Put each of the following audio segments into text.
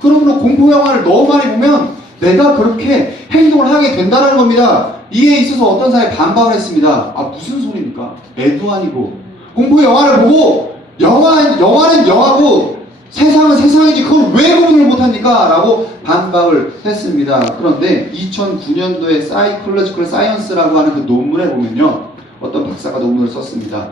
그러므로 공포 영화를 너무 많이 보면 내가 그렇게 행동을 하게 된다는 겁니다. 이에 있어서 어떤 사람이 반박을 했습니다. 아, 무슨 소리입니까? 애도 아니고 공포 영화를 보고 영화는 영화고 세상은 세상이지 그걸 왜 구분을 못합니까? 라고 반박을 했습니다. 그런데 2009년도에 사이클로지컬 사이언스라고 하는 그 논문에 보면요, 어떤 박사가 논문을 썼습니다.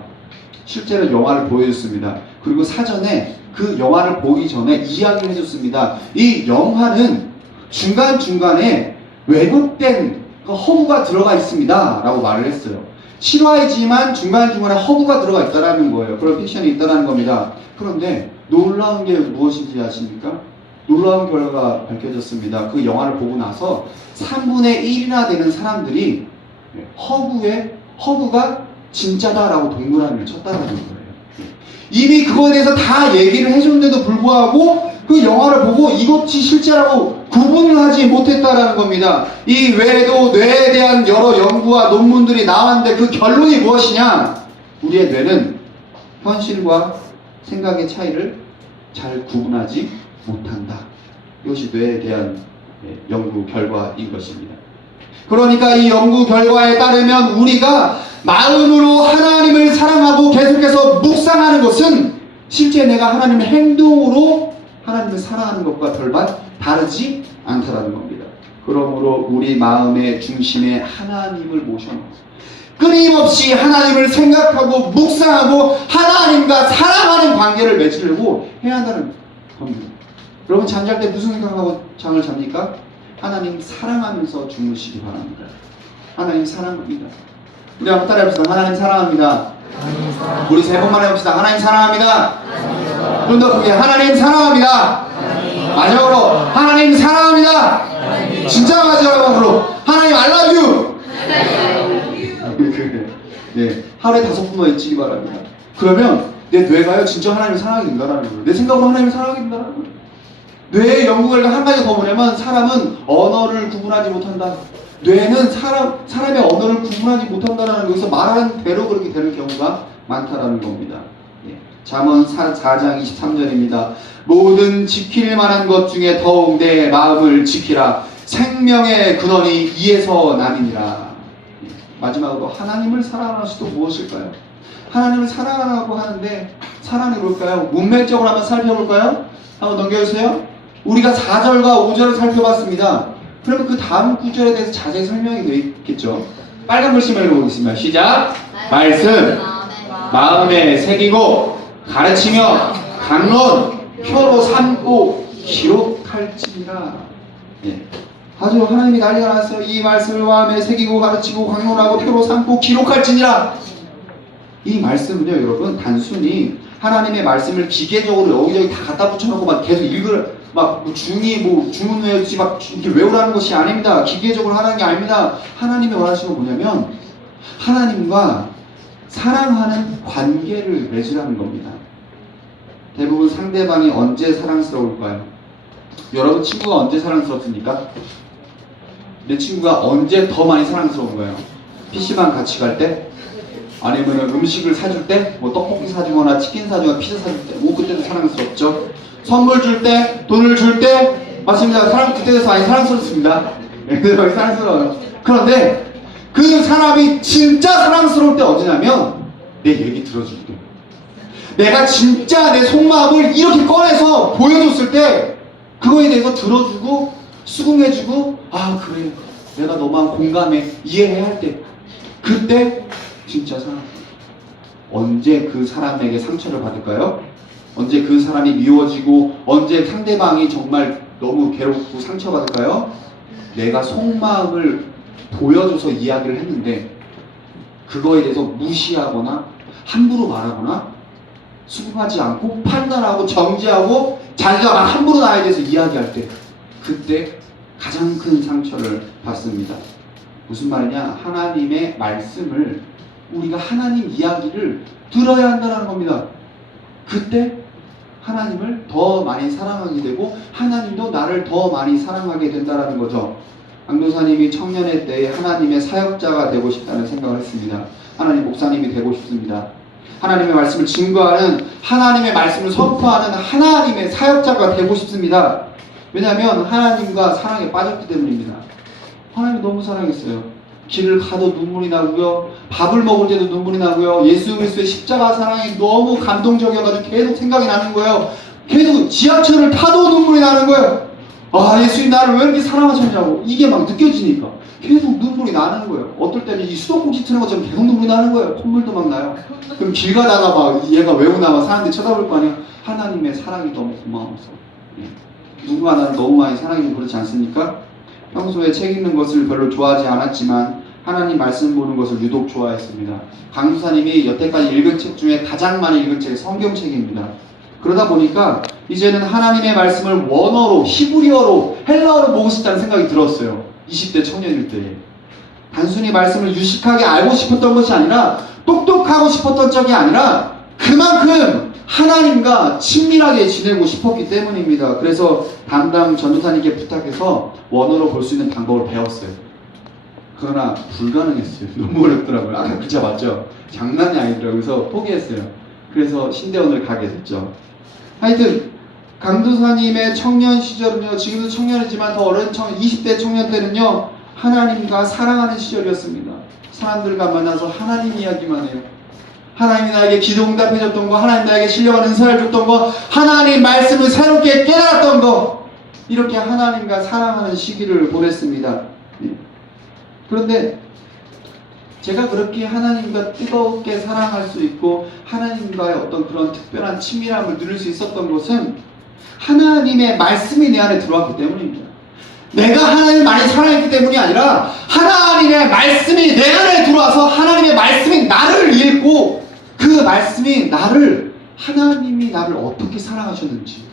실제로 영화를 보여줬습니다. 그리고 사전에 그 영화를 보기 전에 이야기를 해줬습니다. 이 영화는 중간중간에 왜곡된 허구가 들어가 있습니다 라고 말을 했어요. 실화이지만 중간중간에 허구가 들어가 있다는 거예요. 그런 픽션이 있다는 겁니다. 그런데 놀라운 게 무엇인지 아십니까? 놀라운 결과가 밝혀졌습니다. 그 영화를 보고 나서 3분의 1이나 되는 사람들이 허구가 진짜다라고 동그라미를 쳤다는 거예요. 이미 그거에 대해서 다 얘기를 해줬는데도 불구하고 그 영화를 보고 이것이 실제라고 구분을 하지 못했다라는 겁니다. 이 외에도 뇌에 대한 여러 연구와 논문들이 나왔는데 그 결론이 무엇이냐? 우리의 뇌는 현실과 생각의 차이를 잘 구분하지 못한다. 이것이 뇌에 대한 연구 결과인 것입니다. 그러니까 이 연구 결과에 따르면 우리가 마음으로 하나님을 사랑하고 계속해서 묵상하는 것은 실제 내가 하나님의 행동으로 하나님을 사랑하는 것과 별반 다르지 않다라는 겁니다. 그러므로 우리 마음의 중심에 하나님을 모셔놓고 끊임없이 하나님을 생각하고 묵상하고 하나님과 사랑하는 관계를 맺으려고 해야 한다는 겁니다. 여러분 잠잘 때 무슨 생각하고 잠을 잡니까? 하나님 사랑하면서 주무시기 바랍니다. 하나님 사랑합니다. 우리 한번 따라해봅시다. 하나님 사랑합니다. 우리 세 번만 해봅시다. 하나님 사랑합니다. 좀 더 크게 하나님 사랑합니다. 마지막으로 하나님 사랑합니다. 진짜 마지막으로 하나님 I love you. 네, 하루에 5번만 외치기 바랍니다. 그러면 내 뇌가요 진짜 하나님을 사랑하게 된다는 거예요. 내 생각으로 하나님을 사랑하게 된다는 거예요. 뇌의 연구 결과 한 가지 더 보냐면 사람은 언어를 구분하지 못한다. 뇌는 사람의 언어를 구분하지 못한다는 것에서 말하는 대로 그렇게 되는 경우가 많다라는 겁니다. 예. 잠언 4장 23절입니다. 모든 지킬 만한 것 중에 더욱 내 마음을 지키라. 생명의 근원이 이에서 남이니라. 예. 마지막으로 하나님을 사랑하는 것이 또 무엇일까요? 하나님을 사랑하라고 하는데 사랑이 뭘까요? 문맥적으로 한번 살펴볼까요? 한번 넘겨주세요. 우리가 4절과 5절을 살펴봤습니다. 그러면 그 다음 구절에 대해서 자세히 설명이 되어 있겠죠. 빨간 글씨만 읽어보겠습니다. 시작! 말씀 마음에 새기고 가르치며 강론 표로 삼고 기록할지니라. 예. 아주 하나님이 난리가 났어요. 이 말씀을 마음에 새기고 가르치고 강론하고 표로 삼고 기록할지니라. 이 말씀은요 여러분 단순히 하나님의 말씀을 기계적으로 여기저기 다 갖다 붙여놓고 막 계속 주문 외우듯이 막 이렇게 외우라는 것이 아닙니다. 기계적으로 하라는 게 아닙니다. 하나님이 원하시는 건 뭐냐면 하나님과 사랑하는 관계를 맺으라는 겁니다. 대부분 상대방이 언제 사랑스러울까요? 여러분 친구가 언제 사랑스럽습니까? 내 친구가 언제 더 많이 사랑스러운가요? PC방 같이 갈 때? 아니면 음식을 사줄 때? 뭐 떡볶이 사주거나 치킨 사주거나 피자 사줄 때? 뭐 그때도 사랑스럽죠? 선물 줄 때? 돈을 줄 때? 맞습니다. 그때도 많이 사랑스럽습니다. 많이 사랑스러워요. 그런데 그 사람이 진짜 사랑스러울 때 어디냐면 내 얘기 들어줄 때, 내가 진짜 내 속마음을 이렇게 꺼내서 보여줬을 때 그거에 대해서 들어주고 수긍해주고 아 그래 내가 너만 공감해 이해해 할 때 그때 진짜 사랑. 언제 그 사람에게 상처를 받을까요? 언제 그 사람이 미워지고 언제 상대방이 정말 너무 괴롭고 상처받을까요? 내가 속마음을 보여줘서 이야기를 했는데 그거에 대해서 무시하거나 함부로 말하거나 수긍하지 않고 판단하고 정지하고 자기가 막 함부로 나에 대해서 이야기할 때 그때 가장 큰 상처를 받습니다. 무슨 말이냐? 하나님의 말씀을 우리가 하나님 이야기를 들어야 한다는 겁니다. 그때 하나님을 더 많이 사랑하게 되고 하나님도 나를 더 많이 사랑하게 된다는 거죠. 강도사님이 청년의 때에 하나님의 사역자가 되고 싶다는 생각을 했습니다. 하나님 목사님이 되고 싶습니다. 하나님의 말씀을 증거하는 하나님의 말씀을 선포하는 하나님의 사역자가 되고 싶습니다. 왜냐하면 하나님과 사랑에 빠졌기 때문입니다. 하나님 너무 사랑했어요. 길을 가도 눈물이 나고요. 밥을 먹을 때도 눈물이 나고요. 예수 그리스도의 십자가 사랑이 너무 감동적이어가지고 계속 생각이 나는 거예요. 계속 지하철을 타도 눈물이 나는 거예요. 아, 예수님 나를 왜 이렇게 사랑하셨냐고. 이게 막 느껴지니까 계속 눈물이 나는 거예요. 어떨 때는 이 수도꼭지 트는 것처럼 계속 눈물이 나는 거예요. 콧물도 막 나요. 그럼 길 가다가 막 얘가 왜 오나 막 사람들이 쳐다볼 거 아니에요. 하나님의 사랑이 너무 고마워서. 누구가 나를 너무 많이 사랑해서 그렇지 않습니까? 평소에 책 읽는 것을 별로 좋아하지 않았지만 하나님 말씀 보는 것을 유독 좋아했습니다. 강수사님이 여태까지 읽은 책 중에 가장 많이 읽은 책이 성경책입니다. 그러다 보니까 이제는 하나님의 말씀을 원어로, 히브리어로, 헬라어로 보고 싶다는 생각이 들었어요. 20대 청년일 때에. 단순히 말씀을 유식하게 알고 싶었던 것이 아니라 똑똑하고 싶었던 적이 아니라 그만큼 하나님과 친밀하게 지내고 싶었기 때문입니다. 그래서 담당 전도사님께 부탁해서 원어로 볼 수 있는 방법을 배웠어요. 그러나 불가능했어요. 너무 어렵더라고요. 아까 글자 맞죠? 장난이 아니더라고요. 그래서 포기했어요. 그래서 신대원을 가게 됐죠. 하여튼 강도사님의 청년 시절은요, 지금도 청년이지만 더 어린 20대 청년 때는요, 하나님과 사랑하는 시절이었습니다. 사람들과 만나서 하나님 이야기만 해요. 하나님이 나에게 기도 응답해줬던 거, 하나님 나에게 신령한 은사를 줬던 거, 하나님 말씀을 새롭게 깨달았던 거, 이렇게 하나님과 사랑하는 시기를 보냈습니다. 그런데 제가 그렇게 하나님과 뜨겁게 사랑할 수 있고 하나님과의 어떤 그런 특별한 친밀함을 누릴 수 있었던 것은 하나님의 말씀이 내 안에 들어왔기 때문입니다. 내가 하나님을 많이 사랑했기 때문이 아니라 하나님의 말씀이 내 안에 들어와서 하나님의 말씀이 나를 읽고 그 말씀이 하나님이 나를 어떻게 사랑하셨는지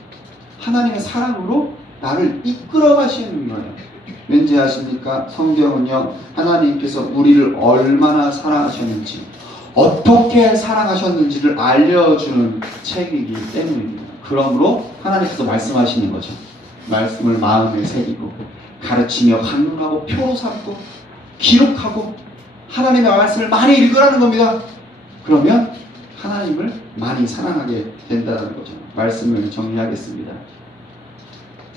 하나님의 사랑으로 나를 이끌어 가시는 거예요. 왠지 아십니까? 성경은요, 하나님께서 우리를 얼마나 사랑하셨는지, 어떻게 사랑하셨는지를 알려주는 책이기 때문입니다. 그러므로 하나님께서 말씀하시는 거죠. 말씀을 마음에 새기고, 가르치며 강론하고, 표로 삼고, 기록하고, 하나님의 말씀을 많이 읽으라는 겁니다. 그러면 하나님을 많이 사랑하게 된다는 거죠. 말씀을 정리하겠습니다.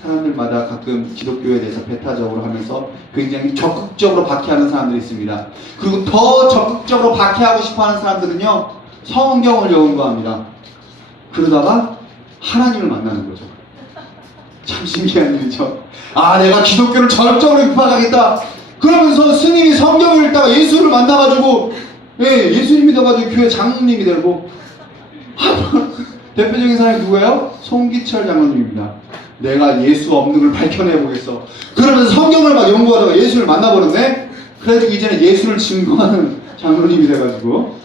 사람들마다 가끔 기독교에 대해서 배타적으로 하면서 굉장히 적극적으로 박해하는 사람들이 있습니다. 그리고 더 적극적으로 박해하고 싶어하는 사람들은요, 성경을 연구합니다. 그러다가 하나님을 만나는 거죠. 참 신기한 일이죠. 아, 내가 기독교를 전적으로 입학하겠다. 그러면서 스님이 성경을 읽다가 예수를 만나가지고, 예수님이 돼가지고 교회 장로님이 되고, 대표적인 사람이 누구예요? 송기철 장로님입니다. 내가 예수 없는 걸 밝혀내 보겠어. 그러면서 성경을 막 연구하다가 예수를 만나버렸네? 그래가지고 이제는 예수를 증거하는 장로님이 돼가지고,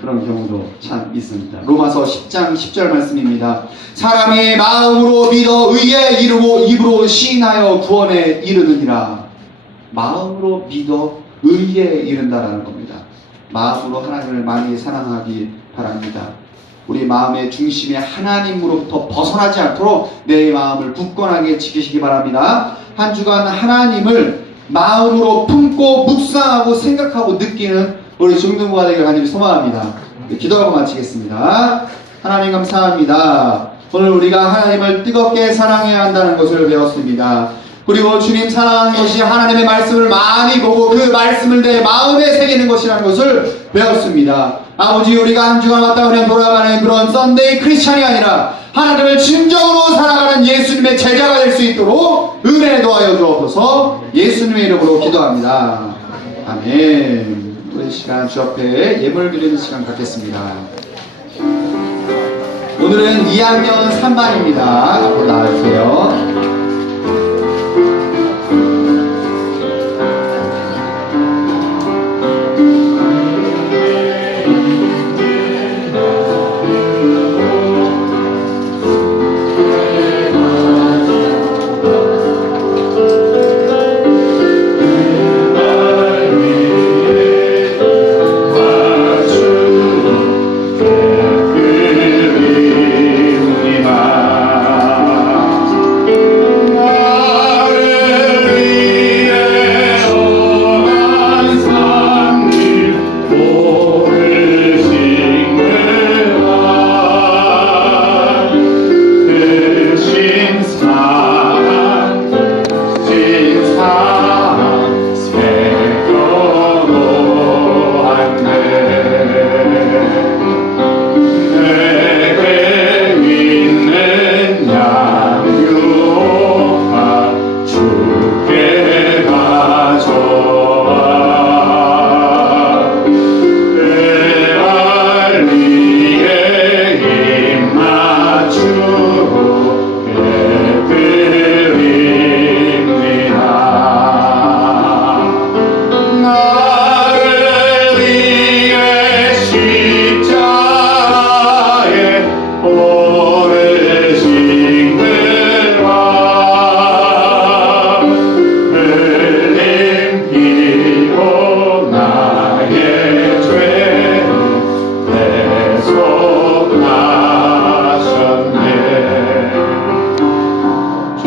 그런 경우도 참 있습니다. 로마서 10장 10절 말씀입니다. 사람이 마음으로 믿어 의에 이르고 입으로 시인하여 구원에 이르느니라. 마음으로 믿어 의에 이른다라는 겁니다. 마음으로 하나님을 많이 사랑하기 바랍니다. 우리 마음의 중심에 하나님으로부터 벗어나지 않도록 내 마음을 굳건하게 지키시기 바랍니다. 한 주간 하나님을 마음으로 품고 묵상하고 생각하고 느끼는 우리 중등부가 되기를 간절히 소망합니다. 기도하고 마치겠습니다. 하나님 감사합니다. 오늘 우리가 하나님을 뜨겁게 사랑해야 한다는 것을 배웠습니다. 그리고 주님 사랑하는 것이 하나님의 말씀을 많이 보고 그 말씀을 내 마음에 새기는 것이라는 것을 배웠습니다. 아버지, 우리가 한 주간 왔다 그냥 돌아가는 그런 썬데이 크리스찬이 아니라 하나님을 진정으로 살아가는 예수님의 제자가 될 수 있도록 은혜 도하여 주옵소서. 예수님의 이름으로 기도합니다. 아멘. 우리 시간 주 앞에 예물 드리는 시간 갖겠습니다. 오늘은 2학년 3반입니다. 앞으로 나와주세요.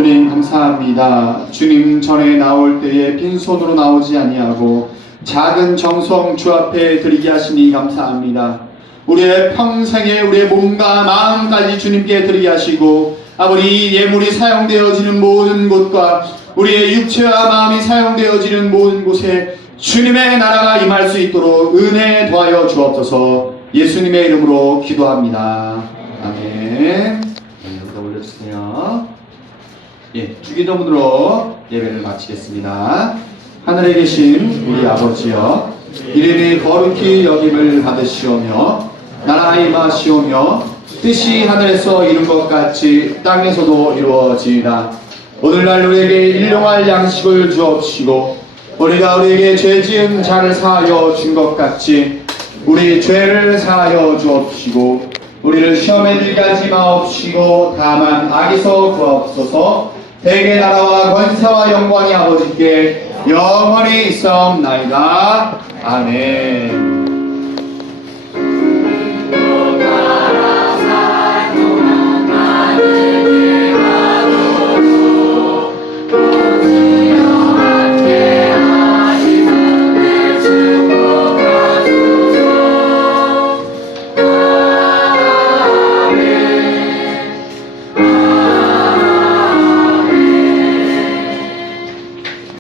주님 감사합니다. 주님 전에 나올 때에 빈손으로 나오지 아니하고 작은 정성 주 앞에 드리게 하시니 감사합니다. 우리의 평생에 우리의 몸과 마음까지 주님께 드리게 하시고 아버지 예물이 사용되어지는 모든 곳과 우리의 육체와 마음이 사용되어지는 모든 곳에 주님의 나라가 임할 수 있도록 은혜 더하여 주옵소서. 예수님의 이름으로 기도합니다. 아멘. 여기다 올려주세요. 주기도문으로 예배를 마치겠습니다. 하늘에 계신 우리 아버지여, 이름이 거룩히 여김을 받으시오며 나라가 임하시오며 뜻이 하늘에서 이룬 것 같이 땅에서도 이루어지이다. 오늘날 우리에게 일용할 양식을 주옵시고 우리가 우리에게 죄 지은 자를 사하여 준 것 같이 우리 죄를 사하여 주옵시고 우리를 시험에 들게 하지 마옵시고 다만 악에서 구하옵소서. 대개 나라와 권세와 영광이 아버지께 영원히 있사옵나이다. 아멘.